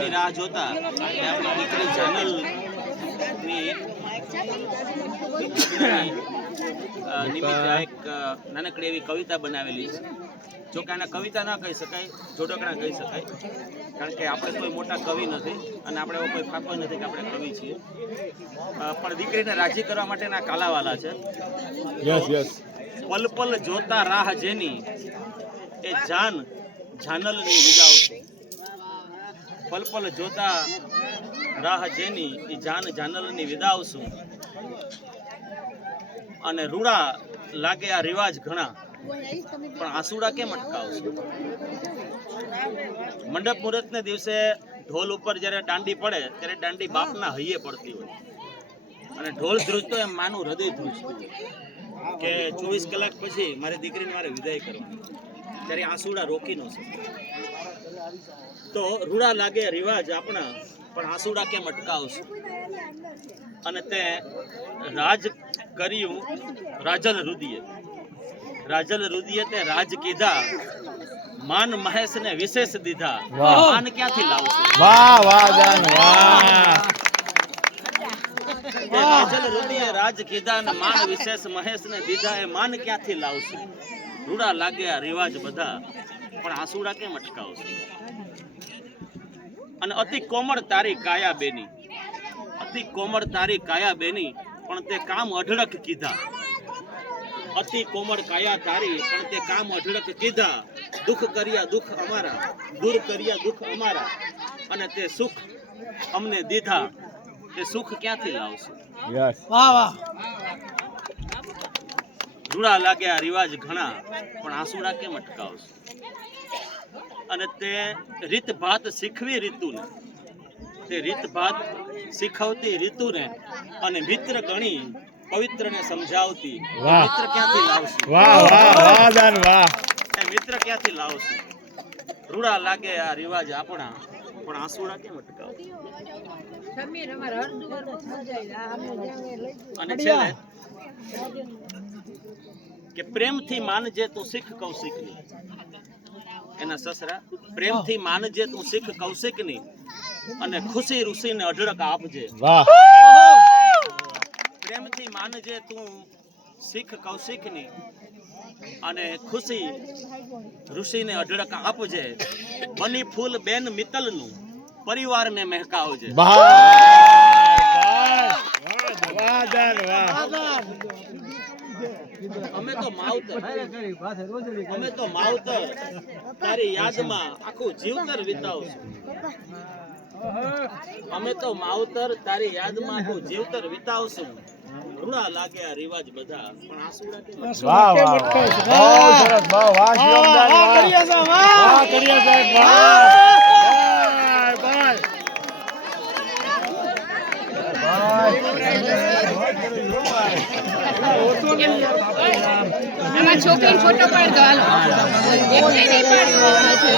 ની રાહ જોતા આપણી દીકરી જાનલ ની નિમિત્તે એક નાનકડી એવી કવિતા બનાવેલી છે. જો કે આને કવિતા ના કહી શકાય, જોડકણા કહી શકાય, કારણ કે આપણે કોઈ મોટા કવિ નથી અને આપણે એવો કોઈ ફાંકો નથી કે આપણે કવિ છીએ, પણ દીકરીને રાજી કરવા માટેના કાલાવાલા છે. પલ પલ જોતા રાહ જેની એ જાન જાનલની વિદાવશું. પલ પલ જોતા રાહ જેની એ જાન જાનલની વિદાવશું. અને રૂડા લાગે આ રિવાજ ઘણા, પણ આંસુડા કેમ અટકાવશું? મંડપ મુહૂર્તને દિવસે ઢોલ ઉપર જ્યારે દાંડી પડે ત્યારે દાંડી બાપના હૈયે પડતી હોય અને ઢોલ ધ્રુજતો એમ માનું હૃદય ધ્રુજતું કે 24 કલાક પછી મારી દીકરીને મારે વિદાય કરવાની, ત્યારે આંસુડા રોકી ન શકે. તો રૂડા લાગે રિવાજ આપણા, પણ આંસુડા કેમ અટકાવશું? અને તે રાજ કર્યું રાજલ રુદિએ. રાજલ રુદિએ તે રાજ કીધા, માન મહેશ ને વિશેષ દીધા. માન ક્યાંથી લાવશું? વાહ વાહ જાન વાહ. રાજલ રુદિએ રાજ કીધા અને માન વિશેષ મહેશ ને દીધા. એ માન ક્યાંથી લાવશું? રૂડા લાગ્યા રિવાજ બધા, પણ આંસુડા કેમ અટકાવશું? અને અતિ કોમળ તારી કાયા બેની, અતિ કોમળ તારી કાયા બેની, પણ તે કામ અઢળક કીધા. અતિ કોમળ કાયા તારી, પણ તે કામ અઢળક કીધા. દુઃખ કર્યા દુઃખ અમારા, દૂર કર્યા દુઃખ અમારા, અને તે સુખ અમને દીધા. તે સુખ ક્યાંથી લાવશું? વાહ વાહ. રૂડા લાગ્યા રિવાજ ઘણા, પણ આંસુડા કેમ અટકાવશું? અને તે રીત ભાત શીખવી રીતુને, તે રીત ભાત શીખવતી રીતુને, અને મિત્ર ગણી પવિત્રને સમજાવતી. મિત્ર ક્યાંથી લાવશું? વાહ વાહ વાહ જાન વાહ. એ મિત્ર ક્યાંથી લાવશું? રૂડા લાગે આ રિવાજ આપણા, પણ આંસુડા કેમ અટકાવશું? અને છેલ્લે કે પ્રેમથી માનજે તું શીખ કૌશિકની. એના સસરા, પ્રેમથી માનજે તું શીખ કૌશિકની, અને ખુશી ઋષિને અઢળક આપજે. વાહ. પ્રેમથી માનજે તું શીખ કૌશિકની, અને ખુશી ઋષિને અઢળક આપજે. બની ફૂલ બેન મિત્તલનું, પરિવારને મહેકાવજે. વાહ વાહ જાન વાહ. અમે તો માવતર, અમે તો માવતર તારી યાદમાં આખું જીવતર વિતાવશું. અમે તો માવતર તારી યાદમાં આખું જીવતર વિતાવશું. રૂડા લાગે આ રિવાજ બધા, પણ આંસુડા કેમ? વાહ વાહ બહુ સરસ. વાહ વાહ શિવમદાન વાહ. વાહ કરિયા સાહેબ વાહ. આમાં છોકરીનો ફોટો પાડ દો હાલો. એકને નહીં પાડવાનો છે.